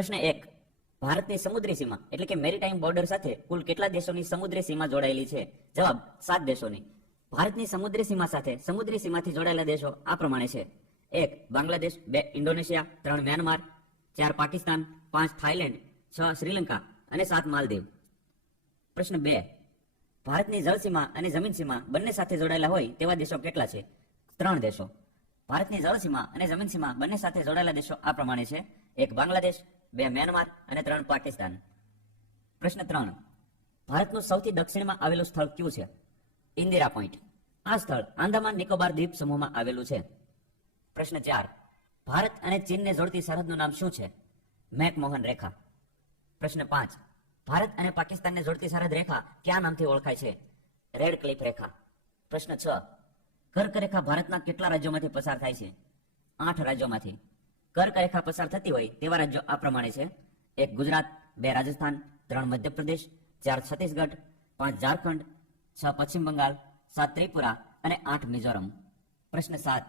પ્રશ્ન 1. ભારતની સમુદ્રી સીમા એટલે કે મેરીટાઈમ બોર્ડર સાથે કુલ કેટલા દેશોની સમુદ્રી સીમા જોડાયેલી છે? જવાબ 7 દેશોની. ભારતની સમુદ્રી સીમા સાથે સમુદ્રી સીમાથી જોડાયેલા દેશો આ પ્રમાણે છે: 1. Bangladesh, 2. Indonesia, 3. Myanmar, 4. Pakistan, 5. Thailand, 6. Sri Lanka અને 7. માલદીવ. પ્રશ્ન 2. ભારતની જળસીમા અને જમીન સીમા બંને સાથે જોડાયેલા હોય તેવા દેશો કેટલા છે? 3 દેશો. ભારતની જળસીમા અને જમીન સીમા બંને સાથે જોડાયેલા દેશો આ પ્રમાણે છે: 1. બાંગ્લાદેશ, 2. મ્યાનમાર અને 3. પાકિસ્તાન. પ્રશ્ન 3. ભારતનું સૌથી દક્ષિણમાં આવેલું સ્થળ કયું છે? ઇન્દિરા પોઈન્ટ. આ સ્થળ આંદામાન નિકોબાર દ્વીપ સમૂહમાં આવેલું છે. પ્રશ્ન 4. ભારત અને ચીનને જોડતી સરહદનું નામ શું છે? મેકમોહન રેખા. પ્રશ્ન 5. ભારત અને પાકિસ્તાનને જોડતી સરહદ રેખા કયા નામથી ઓળખાય છે? રેડ ક્લિફ રેખા. પ્રશ્ન 6. કર્કરેખા ભારતના કેટલા રાજ્યોમાંથી પસાર થાય છે? 8 રાજ્યોમાંથી. કર્કરેખા પસાર થતી હોય તેવા રાજ્યો આ પ્રમાણે છે: 1. ગુજરાત, 2. રાજસ્થાન, 3. મધ્યપ્રદેશ, 4. છત્તીસગઢ, 5. ઝારખંડ, 6. પશ્ચિમ બંગાળ, 7. ત્રિપુરા અને 8. મિઝોરમ. પ્રશ્ન 7.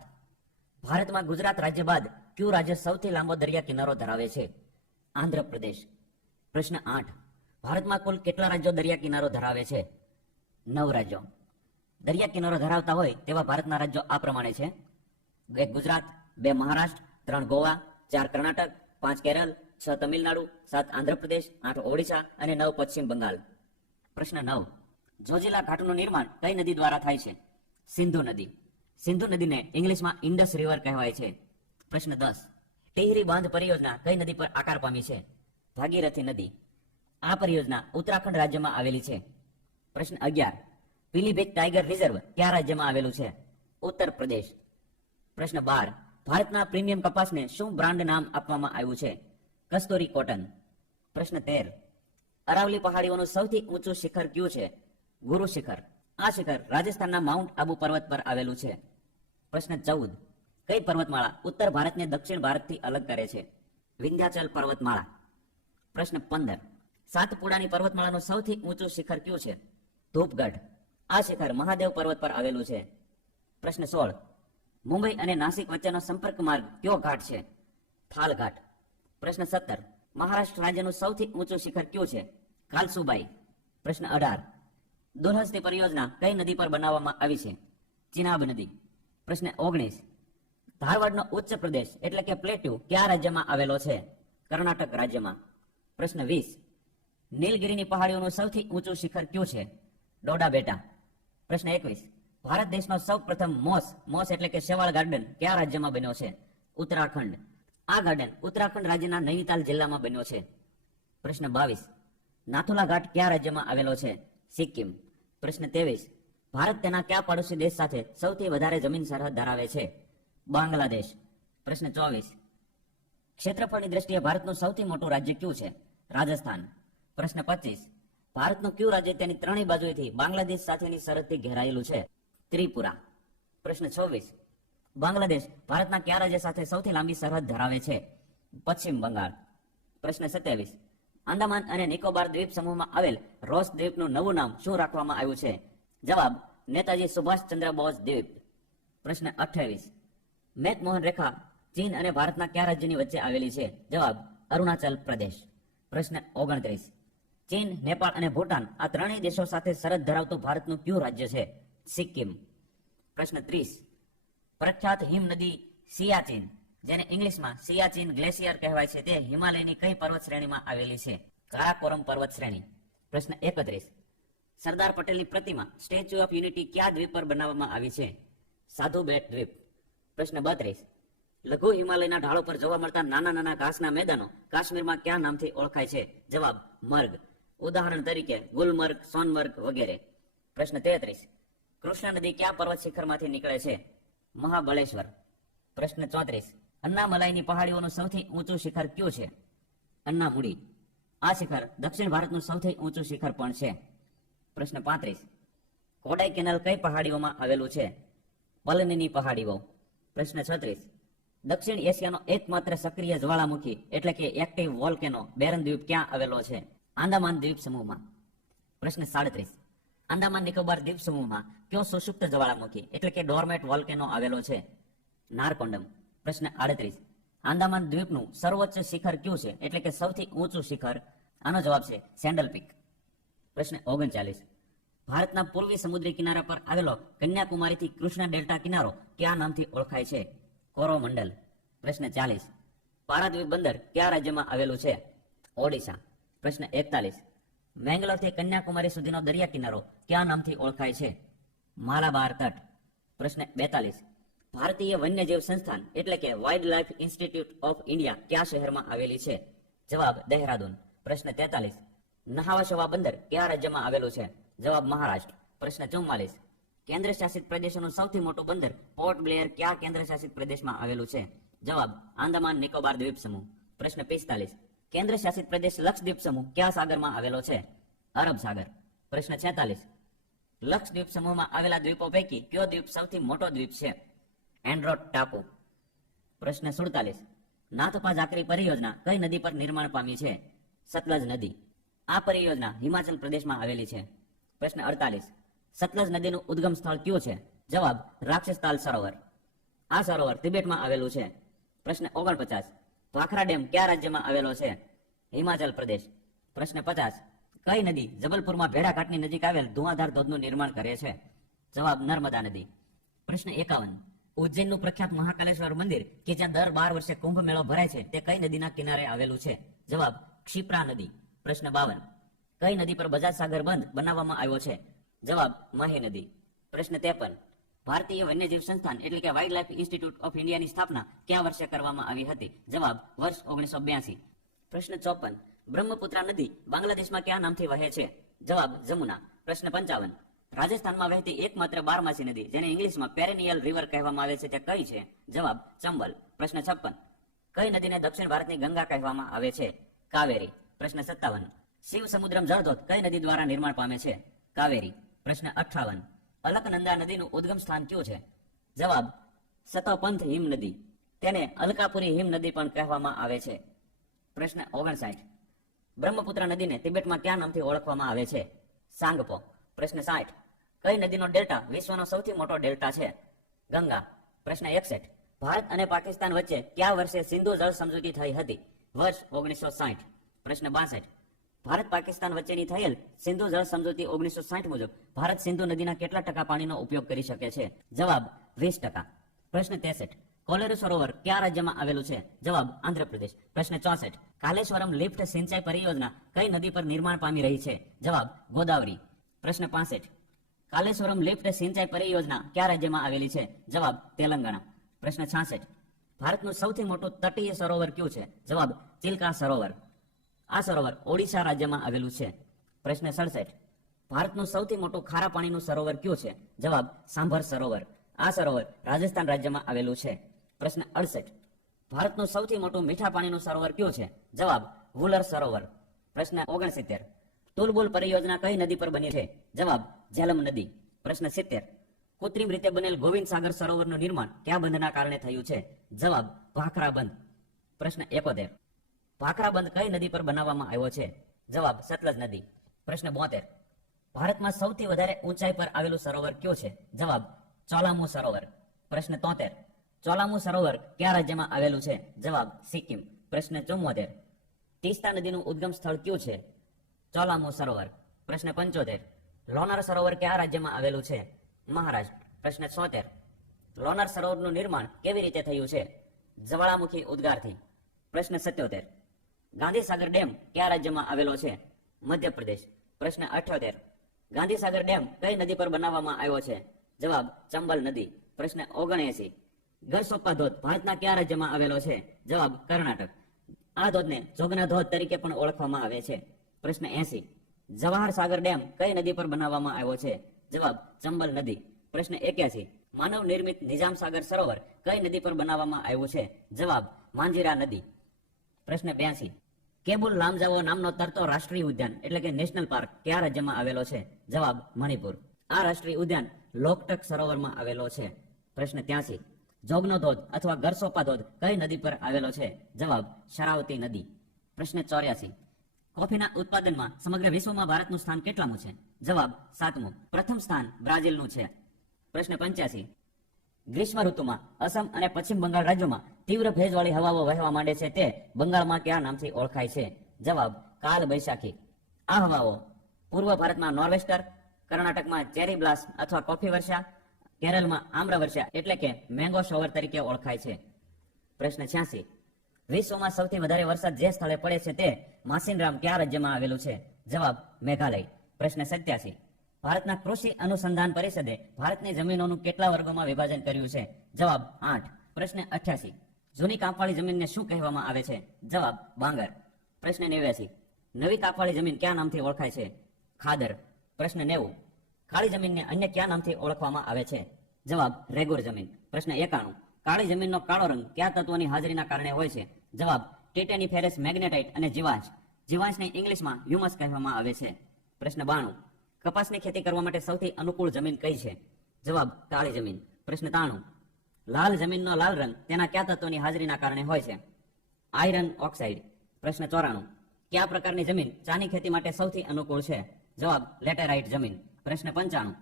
ભારતમાં ગુજરાત રાજ્ય બાદ કયું રાજ્ય સૌથી લાંબો દરિયા કિનારો ધરાવે છે? આંધ્રપ્રદેશ. પ્રશ્ન 8. ભારતમાં કુલ કેટલા રાજ્યો દરિયા કિનારો ધરાવે છે? 9 રાજ્યો. દરિયા કિનારો ધરાવતા હોય તેવા ભારતના રાજ્યો આ પ્રમાણે છે: 1. ગુજરાત, 2. મહારાષ્ટ્ર, 3. ગોવા, 4. કર્ણાટક, 5. કેરળ, 6. તમિલનાડુ, 7. આંધ્રપ્રદેશ, 8. ઓડિશા અને 9. પશ્ચિમ બંગાળ. પ્રશ્ન 9. જોજીલા ઘાટનું નિર્માણ કઈ નદી દ્વારા થાય છે? સિંધુ નદી. સિંધુ નદીને ઇંગ્લિશમાં ઇન્ડસ રિવર કહેવાય છે. પ્રશ્ન 10. ટિહરી બાંધ પરિયોજના કઈ નદી પર આકાર પામી છે? ભાગીરથી નદી. આ પરિયોજના ઉત્તરાખંડ રાજ્યમાં આવેલી છે. પ્રશ્ન 11. પીલીભીત ટાઈગર રિઝર્વ કયા રાજ્યમાં આવેલું છે? ઉત્તર પ્રદેશ. પ્રશ્ન 12. ભારતના પ્રીમિયમ કપાસને શું બ્રાન્ડ નામ આપવામાં આવ્યું છે? કસ્તુરી કોટન. પ્રશ્ન 13. અરાવલી પહાડીઓનું સૌથી ઊંચું શિખર કયું છે? ગુરુ શિખર. આ શિખર રાજસ્થાનના માઉન્ટ આબુ પર્વત પર આવેલું છે. પ્રશ્ન 14. કઈ પર્વતમાળા ઉત્તર ભારતને દક્ષિણ ભારતથી અલગ કરે છે? વિંધ્યાચલ પર્વતમાળા. પ્રશ્ન 15. સાતપુડાની પર્વતમાળાનું સૌથી ઊંચું શિખર કયું છે? ધૂપગઢ. આ શિખર મહાદેવ પર્વત પર આવેલું છે. પ્રશ્ન 16. મુંબઈ અને નાસિક વચ્ચેનો સંપર્ક માર્ગ કયો ઘાટ છે? થાલ ઘાટ. પ્રશ્ન 17. મહારાષ્ટ્ર રાજ્યનું સૌથી ઊંચું શિખર કયું છે? કાલસુબાઈ. પ્રશ્ન 18. દુરહસ્તી પરિયોજના કઈ નદી પર બનાવવામાં આવી છે? ચિનાબ નદી. પ્રશ્ન 19. ધારવાડનો ઉચ્ચ પ્રદેશ એટલે કે પ્લેટ્યુ કયા રાજ્યમાં આવેલો છે? કર્ણાટક રાજ્યમાં. પ્રશ્ન 20. નીલગિરીની પહાડીઓનું સૌથી ઊંચું શિખર કયું છે? ડોડા બેટા. પ્રશ્ન 21. ભારત દેશનો સૌ પ્રથમ મોસ એટલે કે શેવાળ ગાર્ડન કયા રાજ્યમાં બન્યો છે? ઉત્તરાખંડ. આ ગાર્ડન ઉત્તરાખંડ રાજ્યના નૈનીતાલ જિલ્લામાં બન્યો છે. પ્રશ્ન 22. નાથુલા ઘાટ કયા રાજ્યમાં આવેલો છે? સિક્કિમ. પ્રશ્ન 23. ભારત તેના કયા પડોશી દેશ સાથે સૌથી વધારે જમીન સરહદ ધરાવે છે? બાંગ્લાદેશ. પ્રશ્ન 24. ક્ષેત્રફળની દ્રષ્ટિએ ભારતનું સૌથી મોટું રાજ્ય કયું છે? રાજસ્થાન. પ્રશ્ન 25. ભારતનું કયું રાજ્ય તેની ત્રણેય બાજુએથી બાંગ્લાદેશ સાથેની સરહદથી ઘેરાયેલું છે? ત્રિપુરા. પ્રશ્ન 26. બાંગ્લાદેશ ભારતના કયા રાજ્ય સાથે સૌથી લાંબી સરહદ ધરાવે છે? પશ્ચિમ બંગાળ. પ્રશ્ન 27. આંદામાન અને નિકોબાર દ્વીપ સમૂહમાં આવેલ રોસ દ્વીપનું નવું નામ શું રાખવામાં આવ્યું છે? જવાબ નેતાજી સુભાષચંદ્ર બોઝ દ્વીપ. પ્રશ્ન 28. મેકમોહન રેખા ચીન અને ભારતના કયા રાજ્યની વચ્ચે આવેલી છે? જવાબ અરુણાચલ પ્રદેશ. પ્રશ્ન 29. ચીન, નેપાળ અને ભૂટાન આ ત્રણેય દેશો સાથે સરહદ ધરાવતું ભારતનું કયું રાજ્ય છે? સિક્કિમ. પ્રશ્ન 30. પ્રખ્યાત હિમ નદી સિયાચીન, જેને ઇંગ્લિશમાં સિયાચીન ગ્લેશિયર કહેવાય છે, તે હિમાલયની કઈ પર્વત શ્રેણીમાં આવેલી છે? કારાકોરમ પર્વત શ્રેણી. પ્રશ્ન 31. સરદાર પટેલની પ્રતિમા સ્ટેચ્યુ ઓફ યુનિટી કયા દ્વીપ પર બનાવવામાં આવી છે? સાધુ બેટ દ્વીપ. પ્રશ્ન 32. લઘુ હિમાલયના ઢાળો પર જોવા મળતા નાના નાના ઘાસના મેદાનો કાશ્મીરમાં કયા નામથી ઓળખાય છે? જવાબ મર્ગ. ઉદાહરણ તરીકે ગુલમર્ગ, સોનમર્ગ વગેરે. પ્રશ્ન 33. કૃષ્ણા નદી કયા પર્વત શિખરમાંથી નીકળે છે? મહાબળેશ્વર. પ્રશ્ન 34. અન્નામલાઈની પહાડીઓનું સૌથી ઊંચું શિખર કયું છે? અન્નામુડી. આ શિખર દક્ષિણ ભારતનું સૌથી ઊંચું શિખર પણ છે. પ્રશ્ન 35. કોડાઈ કેનાલ કઈ પહાડીઓમાં આવેલું છે? પલનીની પહાડીઓ. પ્રશ્ન 36. દક્ષિણ એશિયાનો એકમાત્ર સક્રિય જ્વાળામુખી એટલે કે એક્ટિવ વોલ્કેનો બેરન દ્વીપ ક્યાં આવેલો છે? આંદામાન દ્વીપ સમૂહમાં. પ્રશ્ન 37. આંદામાન નિકોબાર દ્વીપ સમૂહમાં કયો સુષુપ્ત જ્વાળામુખી એટલે કે ડોર્મેટ વોલ્કેનો આવેલો છે? નારકોંડમ. પ્રશ્ન 38. આંદામાન દ્વીપનું સર્વોચ્ચ શિખર કયું છે, એટલે કે સૌથી ઊંચું શિખર? આનો જવાબ છે સેન્ડલ પીક. પ્રશ્ન 39. ભારતના પૂર્વી સમુદ્રી કિનારા પર આવેલો કન્યાકુમારીથી કૃષ્ણ ડેલ્ટા કિનારો કયા નામથી ઓળખાય છે? કોરોમંડલ. પ્રશ્ન 40. પારાદ્વીપ બંદર કયા રાજ્યમાં આવેલું છે? ઓડિશા. પ્રશ્ન 41. મેંગલોરથી કન્યાકુમારી સુધીનો દરિયા કિનારો કયા નામથી ઓળખાય છે? માલાબાર તટ. પ્રશ્ન 42. ભારતીય વન્યજીવ સંસ્થાન એટલે કે wild life institute of India કયા શહેરમાં આવેલી છે? જવાબ દહેરાદૂન. પ્રશ્ન 43. નહાવા શવા બંદર કયા રાજ્યમાં આવેલું છે? જવાબ મહારાષ્ટ્ર. પ્રશ્ન 44. કેન્દ્ર શાસિત પ્રદેશોનું સૌથી મોટું બંદર પોર્ટ બ્લેયર કયા કેન્દ્ર શાસિત પ્રદેશમાં આવેલું છે? જવાબ આંદામાન નિકોબાર દ્વીપ સમૂહ. પ્રશ્ન 45. કેન્દ્ર શાસિત પ્રદેશ લક્ષદ્વીપ સમૂહ કયા સાગરમાં આવેલો છે? અરબ સાગર. પ્રશ્ન 46. લક્ષદ્વીપ સમૂહમાં આવેલા દ્વીપો પૈકી કયો દ્વીપ સૌથી મોટો દ્વીપ છે? એન્ડ્રોટ ટાપુ. પ્રશ્ન 47. નાથપા ઝાકરી પરિયોજના કઈ નદી પર નિર્માણ પામી છે? સતલજ નદી. આ પરિયોજના હિમાચલ પ્રદેશમાં આવેલી છે. પ્રશ્ન 48. સતલજ નદીનું ઉદ્ગમ સ્થળ કયું છે? જવાબ રાક્ષસતાલ સરોવર. આ સરોવર તિબેટમાં આવેલું છે. પ્રશ્ન 49. ભાખરા ડેમ કયા રાજ્યમાં આવેલો છે? હિમાચલ પ્રદેશ. પ્રશ્ન 50. કઈ નદી જબલપુરમાં ભેડાઘાટની નજીક આવેલ ધુઆધાર ધોધનું નિર્માણ કરે છે? જવાબ નર્મદા નદી. પ્રશ્ન 51. ઉજ્જૈનનું પ્રખ્યાત મહાકાલેશ્વર મંદિર કે જ્યાં દર 12 વર્ષે કુંભ મેળો ભરાય છે તે કઈ નદીના કિનારે આવેલું છે? જવાબ ક્ષિપ્રા નદી. પ્રશ્ન 52. કઈ નદી પર બજાજ સાગર બંધ બનાવવામાં આવ્યો છે? જવાબ મહી નદી. પ્રશ્ન 53. ભારતીય વન્યજીવ સંસ્થાન એટલે કે વાઇલ્ડ લાઇફ ઇન્સ્ટિટ્યૂટ ઓફ ઇન્ડિયાની સ્થાપના કયા વર્ષે કરવામાં આવી હતી? જવાબ વર્ષ 1982. પ્રશ્ન 54. બ્રહ્મપુત્રા નદી બાંગ્લાદેશમાં કયા નામથી વહે છે? જવાબ જમુના. પ્રશ્ન 55. રાજસ્થાનમાં વહેતી એકમાત્ર બારમાસી નદી જેને ઇંગ્લિશમાં પેરેનિયલ રિવર કહેવામાં આવે છે તે કઈ છે? જવાબ ચંબલ. પ્રશ્ન 56. કઈ નદીને દક્ષિણ ભારતની ગંગા કહેવામાં આવે છે? કાવેરી. પ્રશ્ન 57. શિવ સમુદ્રમ જળધોધ કઈ નદી દ્વારા નિર્માણ પામે છે? કાવેરી. પ્રશ્ન 58. અલકનંદા નદીનું ઉદ્ગમ સ્થાન કયું છે? જવાબ સતપંથ હિમ નદી. તેને અલકાપુરી હિમ નદી પણ કહેવામાં આવે છે. પ્રશ્ન 59. બ્રહ્મપુત્રા નદીને તિબેટમાં કયા નામથી ઓળખવામાં આવે છે? સાંગપો. પ્રશ્ન 60. કઈ નદીનો ડેલ્ટા વિશ્વનો સૌથી મોટો ડેલ્ટા છે? ગંગા. પ્રશ્ન 61. ભારત અને પાકિસ્તાન વચ્ચે કયા વર્ષે સિંધુ જળ સમજૂતી થઈ હતી? વર્ષ 1960. પ્રશ્ન 62. ભારત પાકિસ્તાન વચ્ચેની થયેલ સિંધુ જળ સમજૂતી 1960 મુજબ ભારત સિંધુ નદીના કેટલા ટકા પાણીનો ઉપયોગ કરી શકે છે? જવાબ 20%. પ્રશ્ન 63. કોલેરુ સરોવર કયા રાજ્યમાં આવેલું છે? જવાબ આંધ્રપ્રદેશ. પ્રશ્ન 64. કાલેશ્વરમ લિફ્ટ સિંચાઈ પરિયોજના કઈ નદી પર નિર્માણ પામી રહી છે? જવાબ ગોદાવરી. પ્રશ્ન 65. કાલેશ્વરમ લિફ્ટ સિંચાઈ પરિયોજના કયા રાજ્યમાં આવેલી છે? જવાબ તેલંગાણા. પ્રશ્ન 66. ભારતનું સૌથી મોટું તટીય સરોવર કયું છે? જવાબ ચિલ્કા સરોવર. આ સરોવર ઓડિશા રાજ્યમાં આવેલું છે. પ્રશ્ન 67. ભારતનું સૌથી મોટું ખારા પાણીનું સરોવર કયું છે? જવાબ સાંભર સરોવર. આ સરોવર રાજસ્થાન રાજ્યમાં આવેલું છે. પ્રશ્ન 68. ભારતનું સૌથી મોટું મીઠા પાણીનું સરોવર કયું છે? જવાબ વુલર સરોવર. પ્રશ્ન 69. તુલબુલ પરિયોજના કઈ નદી પર બની છે? જવાબ ઝેલમ નદી. પ્રશ્ન 70. કૃત્રિમ રીતે બનેલ ગોવિંદ સાગર સરોવરનું નિર્માણ કયા બંધના કારણે થયું છે? જવાબ ભાખરા બંધ. પ્રશ્ન 71. ભાખરા બંધ કઈ નદી પર બનાવવામાં આવ્યો છે? જવાબ સતલજ નદી. પ્રશ્ન 72. ભારતમાં સૌથી વધારે ઊંચાઈ પર આવેલું સરોવર કયું છે? જવાબ ચોલામુ સરોવર. પ્રશ્ન 73. ચોલામુ સરોવર કયા રાજ્યમાં આવેલું છે? જવાબ સિક્કિમ. પ્રશ્ન 74. તીસ્તા નદીનું ઉદ્ગમ સ્થળ કયું છે? ચોલામુ સરોવર. પ્રશ્ન 75. લોનાર સરોવર કયા રાજ્યમાં આવેલું છે? મહારાષ્ટ્ર. પ્રશ્ન 76. લોનાર સરોવરનું નિર્માણ કેવી રીતે થયું છે? જ્વાળામુખી ઉદ્ગારથી. પ્રશ્ન 77. ગાંધીસાગર ડેમ કયા રાજ્યમાં આવેલો છે? મધ્યપ્રદેશ. પ્રશ્ન 78. ગાંધીસાગર ડેમ કઈ નદી પર બનાવવામાં આવ્યો છે? જવાબ ચંબલ નદી. પ્રશ્ન 79. ગરસોપ્પા ધોધ ભારતના કયા રાજ્યમાં આવેલો છે? જવાબ કર્ણાટક. આ ધોધને જોગના ધોધ તરીકે પણ ઓળખવામાં આવે છે. પ્રશ્ન 80. જવાહર સાગર ડેમ કઈ નદી પર બનાવવામાં આવ્યો છે? જવાબ ચંબલ નદી. પ્રશ્ન 81. માનવ નિર્મિત નિઝામ સાગર સરોવર કઈ નદી પર બનાવવામાં આવ્યું છે? જવાબ માંજીરા નદી. પ્રશ્ન 82. કેબુલ લામજાવો નામનો તરતો રાષ્ટ્રીય ઉદ્યાન એટલે કે નેશનલ પાર્ક કયા રાજ્યમાં આવેલો છે? જવાબ મણિપુર. આ રાષ્ટ્રીય ઉદ્યાન લોકટક સરોવરમાં આવેલો છે. પ્રશ્ન 83. જોગનો ધોધ અથવા ગરસોપા ધોધ કઈ નદી પર આવેલો છે? જવાબ શરાવતી નદી. પ્રશ્ન 84. કોફીના ઉત્પાદનમાં સમગ્ર વિશ્વમાં ભારતનું સ્થાન કેટલામું છે? જવાબ 7મું. પ્રથમ સ્થાન બ્રાઝિલનું છે. પ્રશ્ન 85. ગ્રીષ્મ ઋતુમાં અસમ અને પશ્ચિમ બંગાળ રાજ્યોમાં તીવ્ર ભેજવાળી હવાઓ વહેવા માંડે છે તે બંગાળમાં કયા નામથી ઓળખાય છે? જવાબ કાલ બૈશાખી. આ હવાઓ પૂર્વ ભારતમાં નોર્વેસ્ટર, કર્ણાટકમાં ચેરી બ્લાસ્ટ અથવા કોફી વર્ષા, કેરળમાં આમ્ર વર્ષા એટલે કે મેંગો શોવર તરીકે ઓળખાય છે. પ્રશ્ન 86. વિશ્વમાં સૌથી વધારે વરસાદ જે સ્થળે પડે છે તે માસિનરામ કયા રાજ્યમાં આવેલું છે? જવાબ મેઘાલય. પ્રશ્ન 87. ભારતના કૃષિ અનુસંધાન પરિષદે ભારતની જમીનોનું કેટલા વર્ગોમાં વિભાજન કર્યું છે? જવાબ 8. પ્રશ્ન 88. જૂની કાપવાળી જમીનને શું કહેવામાં આવે છે? જવાબ બાંગર. પ્રશ્ન 89. નવી કાપવાળી જમીન કયા નામથી ઓળખાય છે? ખાદર. પ્રશ્ન 90. કાળી જમીનને અન્ય કયા નામથી ઓળખવામાં આવે છે? જવાબ રેગુર જમીન. પ્રશ્ન 91. કાળી જમીનનો કાળો રંગ કયા તત્વોની હાજરીના કારણે હોય છે? જવાબ ટિટેનીફેરસ મેગ્નેટાઇટ અને જીવાંશ. જીવાંશને ઇંગ્લિશમાં હ્યુમસ કહેવામાં આવે છે. પ્રશ્ન 92. કપાસની ખેતી કરવા માટે સૌથી અનુકૂળ જમીન કઈ છે? જવાબ કાળી જમીન. પ્રશ્ન 93. લાલ જમીનનો લાલ રંગ તેના કયા તત્વોની હાજરીના કારણે હોય છે? Iron oxide. પ્રશ્ન 94. કયા પ્રકારની જમીન ચાની ખેતી માટે સૌથી અનુકૂળ છે? જવાબ લેટેરાઇટ જમીન. પ્રશ્ન 95.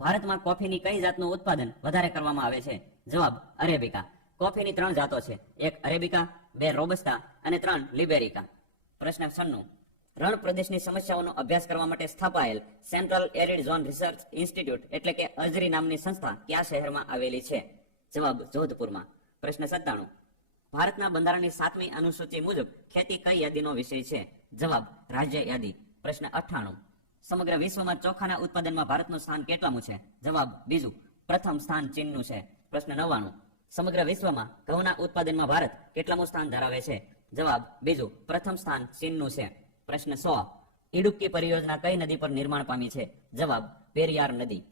ભારતમાં કોફીની કઈ જાતનું ઉત્પાદન વધારે કરવામાં આવે છે? જવાબ અરેબિકા. કોફીની 3 જાતો છે, 1 અરેબિકા, 2 રોબસ્ટા અને 3 લિબેરિકા. પ્રશ્ન 96. રણ પ્રદેશની સમસ્યાઓનો અભ્યાસ કરવા માટે સ્થાપાયેલ સેન્ટ્રલ એરિડ ઝોન રિસર્ચ ઇન્સ્ટિટ્યૂટ એટલે કે અઝરી નામની સંસ્થા કયા શહેરમાં આવેલી છે? જવાબ જોધપુરમાં. પ્રશ્ન 97. ભારતના બંધારણની 7મી અનુસૂચિ મુજબ ખેતી કઈ યાદીનો વિષય છે? જવાબ રાજ્ય યાદી. પ્રશ્ન 98. સમગ્ર વિશ્વમાં ચોખાના ઉત્પાદનમાં ભારતનું સ્થાન કેટલામું છે? જવાબ 2. પ્રથમ સ્થાન ચીનનું છે. પ્રશ્ન 99. સમગ્ર વિશ્વમાં ઘઉંના ઉત્પાદનમાં ભારત કેટલામું સ્થાન ધરાવે છે? જવાબ 2. પ્રથમ સ્થાન ચીનનું છે. પ્રશ્ન 100. ઇડુક્કી પરિયોજના કઈ નદી પર નિર્માણ પામી છે? જવાબ પેરિયાર નદી.